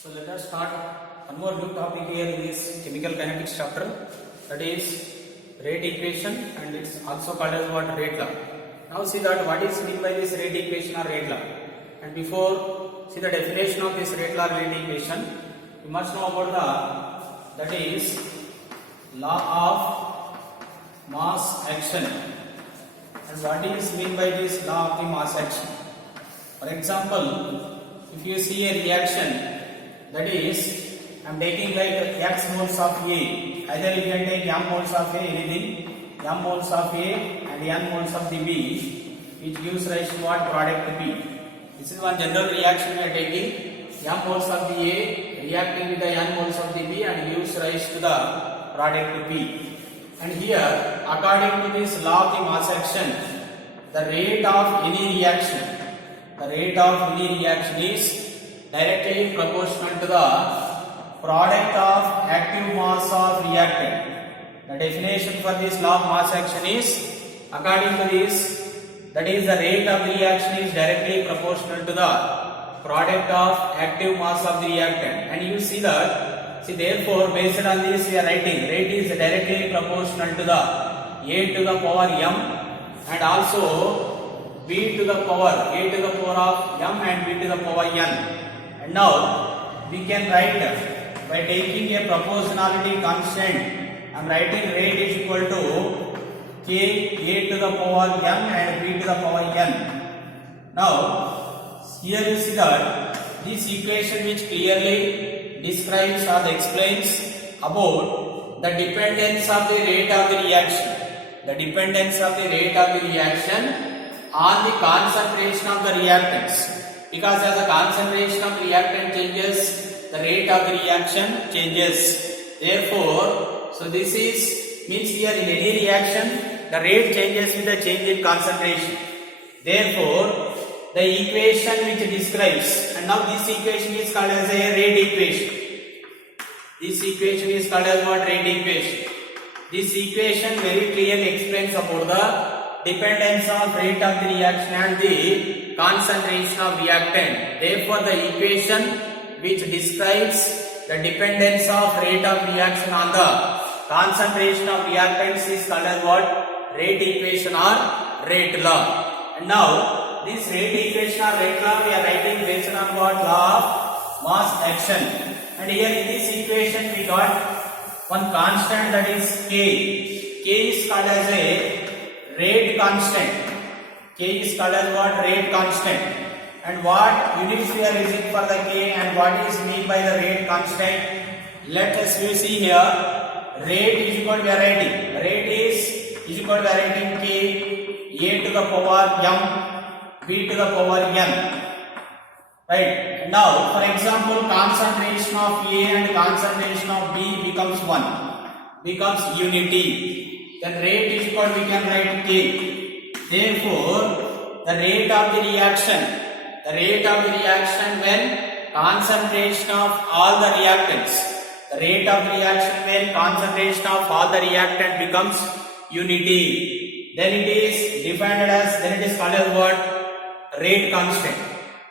So let us start one more new topic here in this chemical kinetics chapter, that is rate equation, and it's also called as what, rate law. Now see that what is meant by this rate equation or rate law, and before see the definition of this rate law rate equation, you must know about that is law of mass action. And what is meant by this law of the mass action? For example, if you see a reaction, that is, I am taking like x moles of A, either you can take m moles of A, anything, m moles of A and n moles of the B, which gives rise to what, product B. This is one general reaction we are taking, m moles of the A reacting with the n moles of the B and gives rise to the product B. And here, according to this law of the mass action, the rate of any reaction is directly proportional to the product of active mass of reactant. The definition for this law of mass action is, according to this, that is the rate of the reaction is directly proportional to the product of active mass of the reactant. And you see that, therefore based on this we are writing rate is directly proportional to the A to the power m and also B to the power A to the power of m and B to the power n. And now we can write by taking a proportionality constant. I am writing rate is equal to K A to the power m and B to the power n. Now here you see that this equation which clearly describes or explains about the dependence of the rate of the reaction. The dependence of the rate of the reaction on the concentration of the reactants. Because as the concentration of reactant changes, the rate of the reaction changes. Therefore, so this means here in any reaction, the rate changes with the change in concentration. Therefore, the equation which describes, and now this equation is called as a rate equation. This equation is called as what, rate equation. This equation very clearly explains about the dependence of rate of the reaction and the concentration of reactant. Therefore, the equation which describes the dependence of rate of reaction on the concentration of reactants is called as what, rate equation or rate law. And now this rate equation or rate law we are writing based on what, law of mass action. And here in this equation we got one constant, that is K. K is called as a rate constant. K is called as what, rate constant. And what units we are using for the K and what is meant by the rate constant? Let us see here. Rate is equal, we are writing, rate is equal to writing K A to the power m B to the power n. Right. Now, for example, concentration of A and concentration of B becomes 1, becomes unity. Then rate is equal, we can write K. Therefore, the rate of the reaction when concentration of all the reactants, the rate of the reaction when concentration of all the reactant becomes unity, then it is defined as, then it is called as what, rate constant.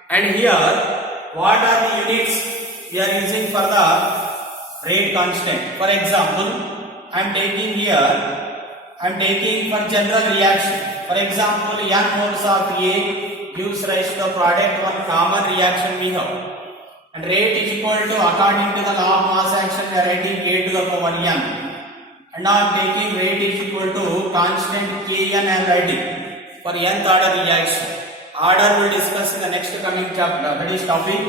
And here, what are the units we are using for the rate constant? For example, I am taking for general reaction. For example, n moles of A gives rise to the product, one common reaction we have. And rate is equal to, according to the law of mass action, we are writing A to the power n. And now I am taking rate is equal to constant Kn I am writing for nth order reaction. Order will discuss in the next coming chapter, that is topic.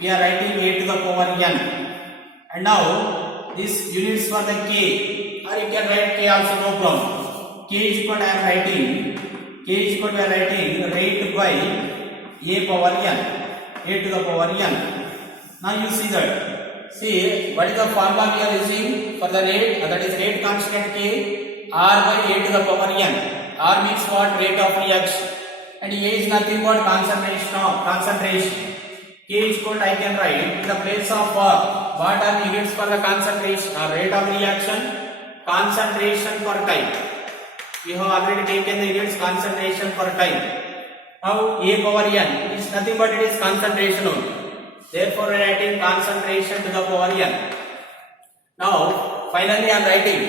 We are writing A to the power n. And now this units for the K, or you can write K also, no problem. K is equal to, I am writing rate by A power n, A to the power n. Now you see that. See, what is the formula we are using for the rate? That is rate constant K, R by A to the power n. R means what? Rate of reaction. And A is nothing but concentration. K is equal to, I can write in the place of what are the units for the concentration or rate of reaction? Concentration per time. We have already taken the units concentration per time. Now A power n is nothing but it is concentration only. Therefore, we are writing concentration to the power n. Now, finally, I am writing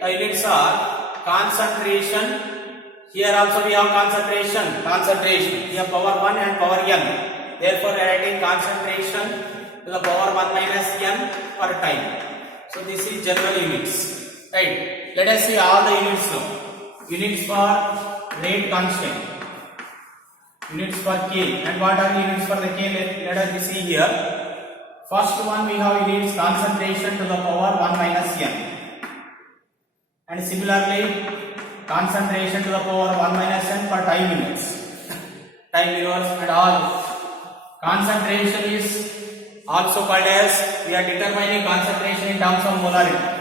the units are concentration. Here also we have concentration. Here power 1 and power n. Therefore, we are writing concentration to the power 1 minus n per time. So, this is general units. Right. Let us see all the units now. Units for rate constant. Units for K. And what are the units for the K? Let us see here. First one we have units concentration to the power 1 minus n. And similarly, concentration to the power 1 minus n per time units. Time units and all. Concentration is also called as, we are determining concentration in terms of molarity.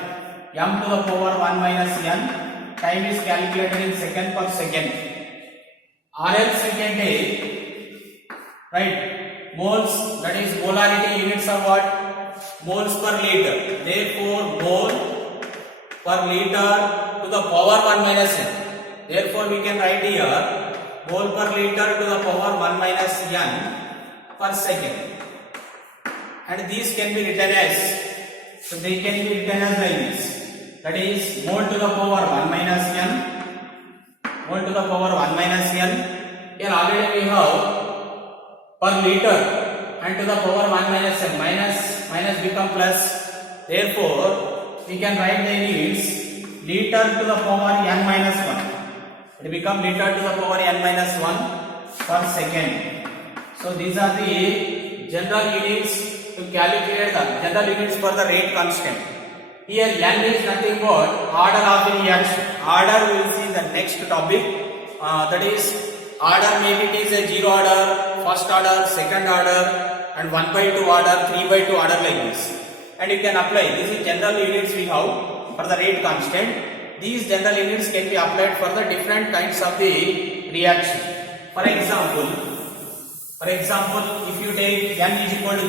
M to the power 1 minus n. Time is calculated in second per second. Or else we can take, right, moles, that is molarity units are what? Moles per liter. Therefore, mole per liter to the power 1 minus n. Therefore, we can write here mole per liter to the power 1 minus n per second. And these can be written as, so they can be written as like this. That is mole to the power 1 minus n. Mole to the power 1 minus n. Here already we have per liter and to the power 1 minus n. Minus become plus. Therefore, we can write the units liter to the power n minus 1. It become liter to the power n minus 1 per second. So these are the general units to calculate the general units for the rate constant. Here n is nothing but order of the reaction. Order we will see the next topic. That is order, maybe it is a 0 order, first order, second order, and 1/2 order, 3/2 order like this. And you can apply. This is general units we have for the rate constant. These general units can be applied for the different kinds of the reaction. For example, if you take n is equal to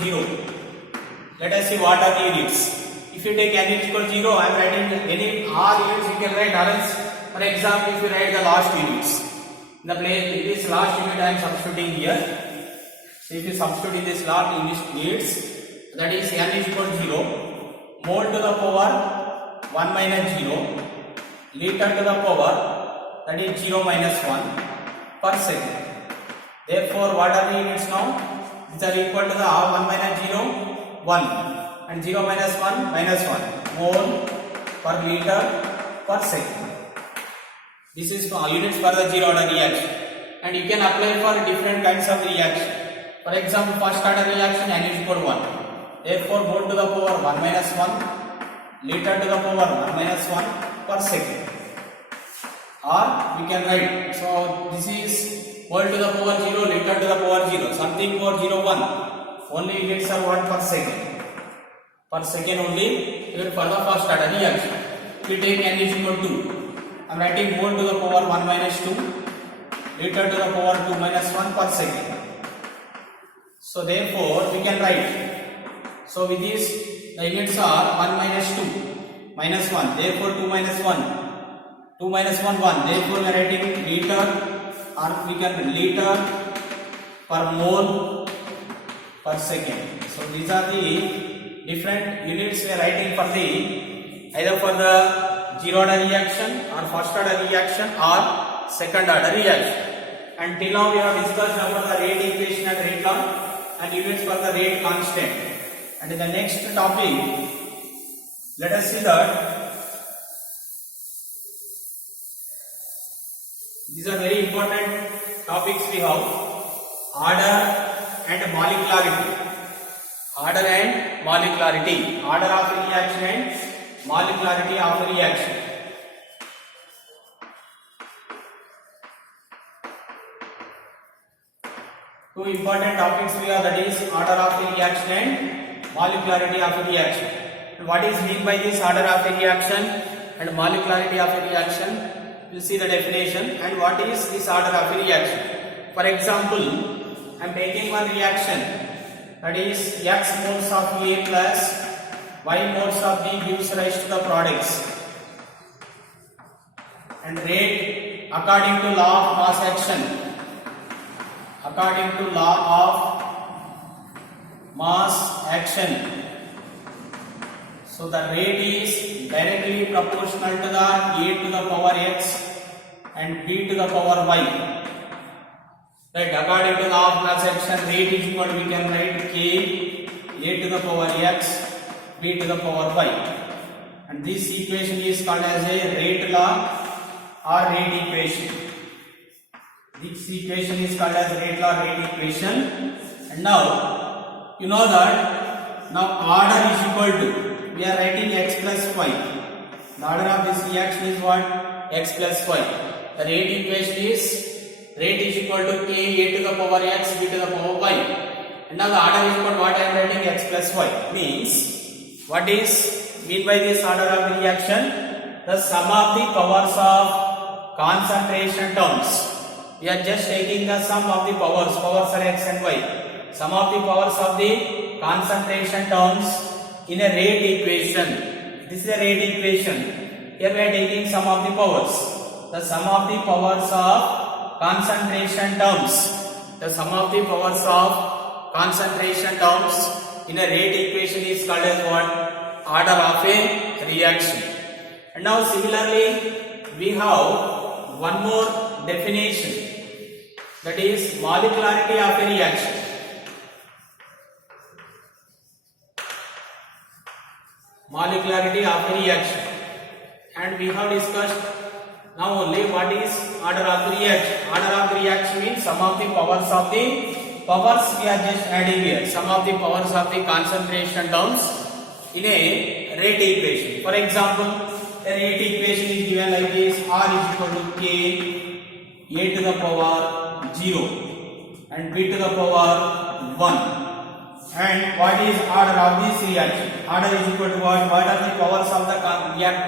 0, let us see what are the units. If you take n is equal to 0, I am writing any r units you can write, or else, for example, if you write the last units, in the place in this last unit I am substituting here. So if you substitute in this last units, that is n is equal to 0, mole to the power 1 minus 0, liter to the power, that is 0 minus 1 per second. Therefore, what are the units now? These are equal to the 1 minus 0, 1, and 0 minus 1, minus 1, mole per liter per second. This is for units for the 0 order reaction, and you can apply for different kinds of reaction. For example, first order reaction n is equal to 1. Therefore, mole to the power 1 minus 1, liter to the power 1 minus 1 per second. Or we can write, so this is mole to the power 0, liter to the power 0, something for 0, 1. Only units are 1 per second. Per second only for the first order reaction. If you take n is equal to 2, I am writing mole to the power 1 minus 2, liter to the power 2 minus 1 per second. So therefore, we can write. So with this, the units are 1 minus 2, minus 1. Therefore, 2 minus 1. 2 minus 1, 1. Therefore, we are writing liter, or we can liter per mole per second. So these are the different units we are writing for the either for the 0 order reaction or first order reaction or second order reaction. And till now we have discussed about the rate equation and rate law and units for the rate constant. And in the next topic, let us see that these are very important topics we have: order and molecularity. Order and molecularity. Order of the reaction and molecularity of the reaction. Two important topics we have, that is order of the reaction and molecularity of the reaction. And what is meant by this order of the reaction and molecularity of the reaction? We will see the definition and what is this order of the reaction. For example, I am taking one reaction, that is X moles of A plus Y moles of B gives rise to the products, and rate according to law of mass action. according to law of mass action. So the rate is directly proportional to the a to the power x and b to the power y. Right, according to law of mass action, rate is equal to, we can write k a to the power x b to the power y, and this equation is called as a rate law or rate equation. This equation is called as rate law rate equation. And now you know that now order is equal to, we are writing x plus y. The order of this reaction is what? X plus y. The rate equation is rate is equal to k a to the power x b to the power y. And now the order is equal to what I am writing? X plus y. Means what is mean by this order of the reaction? The sum of the powers of concentration terms. We are just taking the sum of the powers are x and y. Sum of the powers of the concentration terms in a rate equation. This is a rate equation. Here we are taking sum of the powers. The sum of the powers of concentration terms. The sum of the powers of concentration terms in a rate equation is called as what? Order of a reaction. And now similarly we have one more definition, that is molecularity of a reaction. Molecularity of a reaction, and we have discussed now only what is order of the reaction. Order of the reaction means sum of the powers we are just adding here, sum of the powers of the concentration terms in a rate equation. For example, a rate equation is given like this: R is equal to k a to the power 0 and b to the power 1. And what is order of this reaction? Order is equal to what? What are the powers of the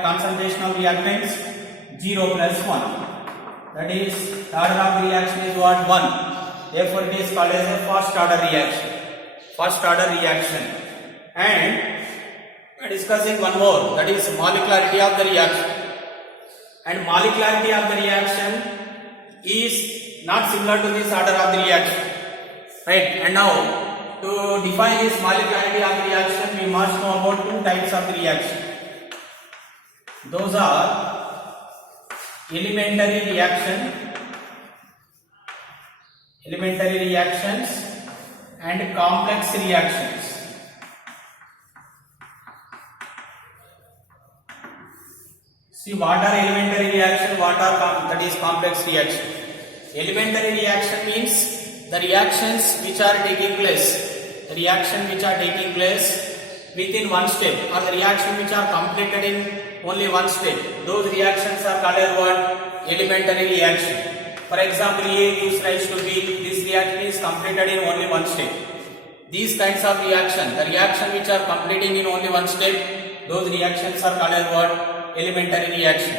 concentration of reactants? 0 plus 1. That is, the order of the reaction is what? 1. Therefore, it is called as a first order reaction. First order reaction. And we are discussing one more, that is molecularity of the reaction. And molecularity of the reaction is not similar to this order of the reaction. Right? And now, to define this molecularity of the reaction, we must know about two types of the reaction. Those are elementary reactions and complex reactions. See, what are elementary reaction, what are that is complex reaction. Elementary reaction means the reactions which are taking place, within one step, or the reaction which are completed in only one step. Those reactions are called as what? Elementary reaction. For example, A gives rise to B. This reaction is completed in only one step. These kinds of reaction, the reaction which are completing in only one step, those reactions are called as what? Elementary reaction.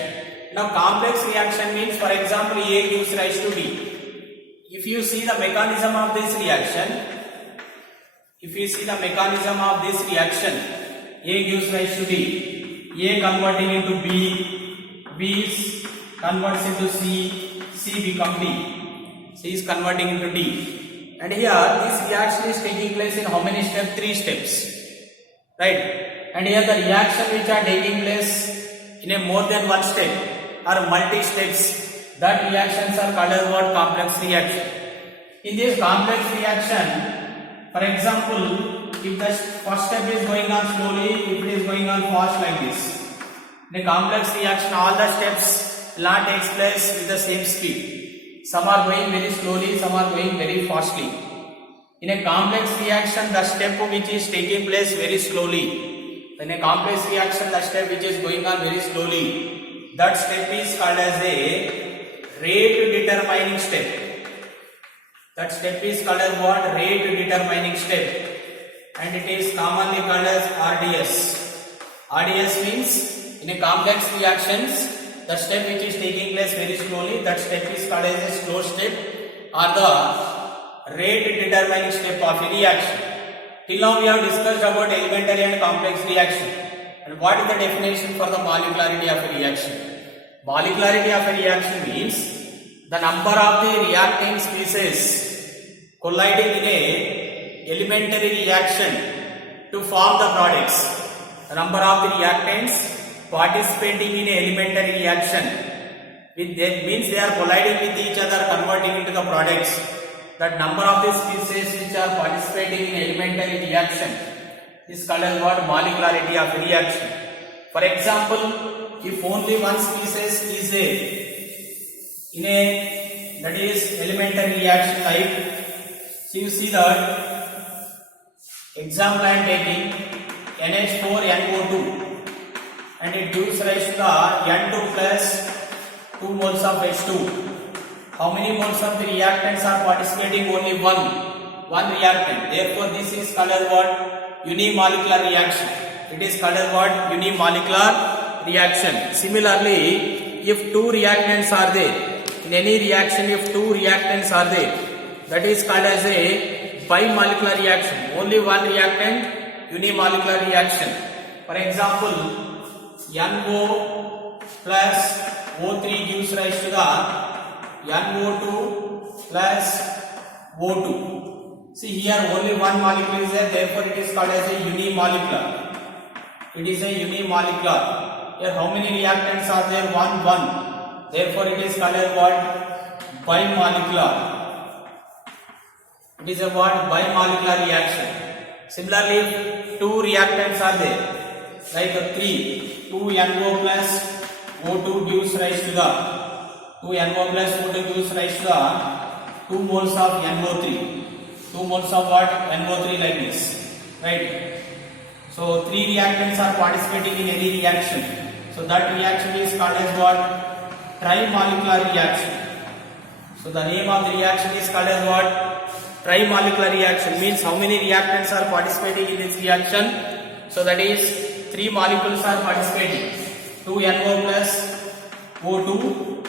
Now complex reaction means, for example, A gives rise to B. If you see the mechanism of this reaction, A gives rise to B, A converting into B, B converts into C, C becomes D, C is converting into D. And here this reaction is taking place in how many steps? 3 steps. Right? And here the reaction which are taking place in a more than one step or multi steps, that reactions are called as what? Complex reaction. In this complex reaction, for example, if the first step is going on slowly, if it is going on fast like this, in a complex reaction all the steps will not take place with the same speed. Some are going very slowly, some are going very fastly. In a complex reaction, the step which is taking place very slowly, in a complex reaction, the step which is going on very slowly, that step is called as a rate determining step. That step is called as what? Rate determining step. And it is commonly called as RDS. RDS means in a complex reactions, the step which is taking place very slowly, that step is called as a slow step or the rate determining step of a reaction. Till now we have discussed about elementary and complex reaction. And what is the definition for the molecularity of a reaction? Molecularity of a reaction means the number of the reacting species colliding in a elementary reaction to form the products. The number of the reactants participating in a elementary reaction with that means they are colliding with each other, converting into the products. That number of the species which are participating in elementary reaction is called as what? Molecularity of reaction. For example, if only one species is there in a that is elementary reaction type, so you see that example I am taking NH4NO2 and it gives rise to the N2 plus 2 moles of H2. How many moles of the reactants are participating? Only one reactant. Therefore, this is called as what? Unimolecular reaction. It is called as what? Unimolecular reaction. Similarly, if two reactants are there, in any reaction if two reactants are there, that is called as a bimolecular reaction. Only one reactant, unimolecular reaction. For example, NO plus O3 gives rise to the NO2 plus O2. See here only one molecule is there, therefore it is called as a unimolecular. It is a unimolecular. Here how many reactants are there? One. Therefore it is called as what? Bimolecular. It is a what? Bimolecular reaction. Similarly, two reactants are there, like 2NO plus O2 gives rise to the 2NO plus O2 gives rise to the 2 moles of NO3. 2 moles of what? NO3 like this, right? So 3 reactants are participating in any reaction. So that reaction is called as what? Trimolecular reaction. So the name of the reaction is called as what? Trimolecular reaction. Means how many reactants are participating in this reaction? So that is 3 molecules are participating. 2NO plus O2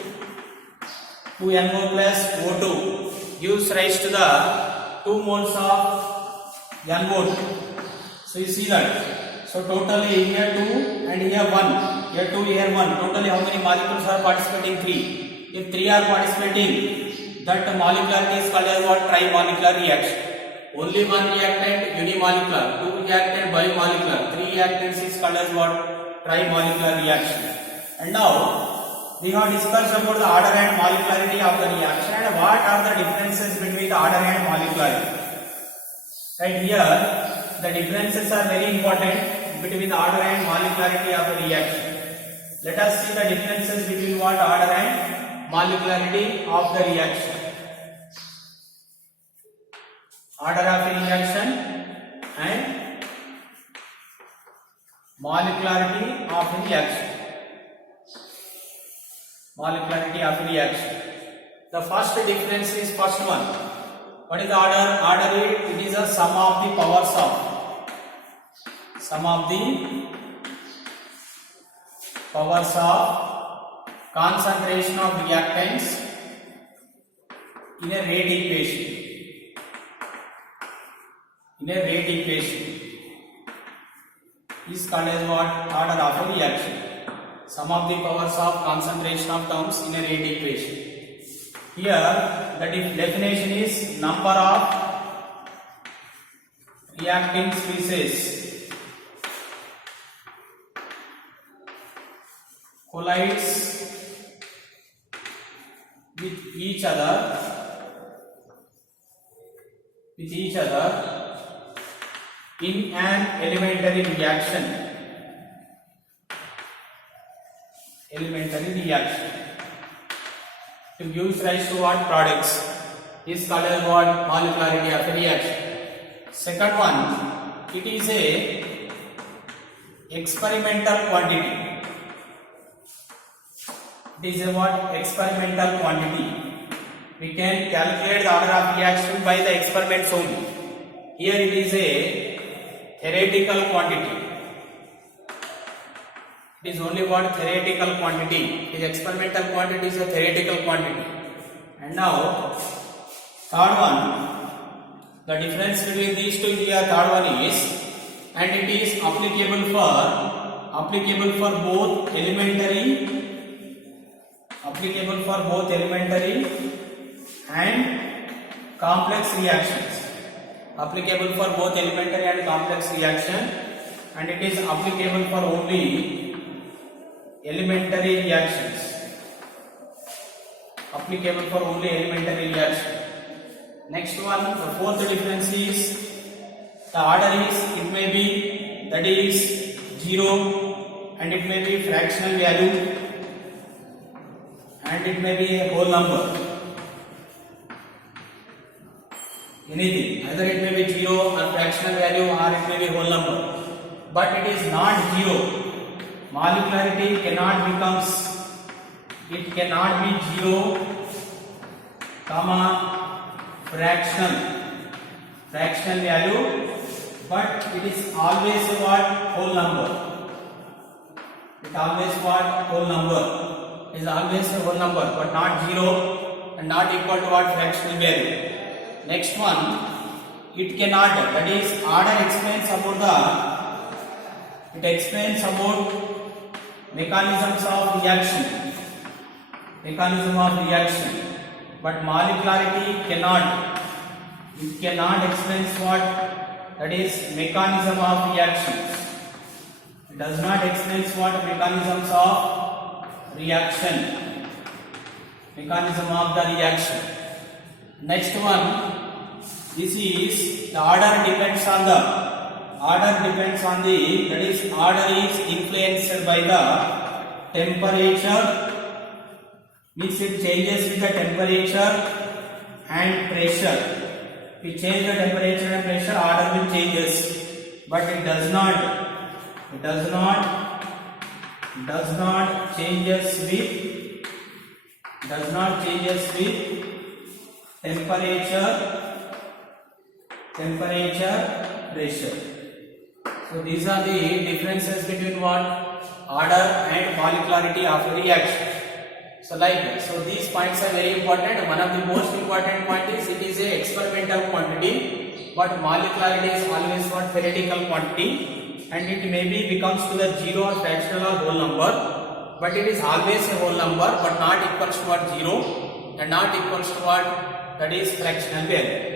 gives rise to the 2 moles of NO2. So you see that. So totally here 2 and here 1. Here 2, here 1. Totally how many molecules are participating? 3. If 3 are participating, that molecularity is called as what? Trimolecular reaction. Only one reactant, unimolecular. 2 reactant, bimolecular. 3 reactants is called as what? Trimolecular reaction. And now we have discussed about the order and molecularity of the reaction and what are the differences between the order and molecularity. Right here, the differences are very important between the order and molecularity of the reaction. Let us see the differences between what? Order and molecularity of the reaction. Order of a reaction and molecularity of a reaction. Molecularity of a reaction. The first difference is first one. What is the order? Order it is a sum of the powers of concentration of reactants in a rate equation. Is called as what? Order of a reaction. Sum of the powers of concentration of terms in a rate equation. Here the definition is number of reacting species collides with each other in an elementary reaction. To give rise to what? Products is called as what? Molecularity of a reaction. Second one, it is a experimental quantity. It is a what? Experimental quantity. We can calculate the order of reaction by the experiments only. Here it is a theoretical quantity. It is only what? Theoretical quantity. It is experimental quantity is a theoretical quantity. And now third one, the difference between these two here, third one is, and it is applicable for both elementary and complex reactions, applicable for both elementary and complex reaction, and it is applicable for only elementary reactions. Applicable for only elementary reaction. Next one, the fourth difference is the order is, it may be, that is 0, and it may be fractional value, and it may be a whole number. Anything, either it may be 0 or fractional value, or it may be whole number, but it is not 0. Molecularity it cannot be 0, comma, fractional value, but it is always what? Whole number. It always what? Whole number. It is always a whole number, but not 0 and not equal to what? Fractional value. Next one, it cannot, that is order explains about mechanisms of reaction. But molecularity cannot. It cannot explain what? That is mechanism of reactions. It does not explain what? Mechanisms of reaction. Mechanism of the reaction. Next one, this is the order depends on the, that is order is influenced by the temperature, means it changes with the temperature and pressure. If we change the temperature and pressure, order will changes, but it does not changes with temperature, pressure. So these are the differences between what? Order and molecularity of a reaction. So these points are very important. One of the most important point is it is a experimental quantity, but molecularity is always what? Theoretical quantity, and it maybe becomes to the 0 or fractional or whole number, but it is always a whole number, but not equals to what? 0 and not equals to what? That is fractional value.